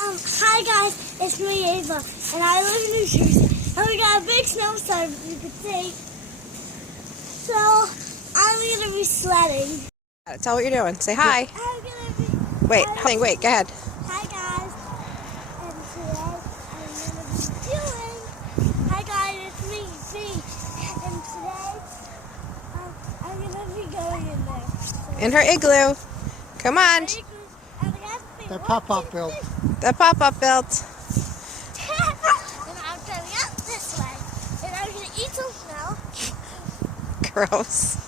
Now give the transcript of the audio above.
Hi guys, it's me Ava, and I live in New Jersey, and we got a big snowstorm, you can see. So, I'm gonna be sledding. Tell what you're doing. Say hi. I'm gonna be... Wait, go ahead. Hi guys, and today I'm gonna be doing... Hi guys, it's me, and today I'm gonna be going in there. So, In her igloo. Come on. The pop-up built. The pop-up built. And I'm coming up this way, and I'm gonna eat some snow. Gross.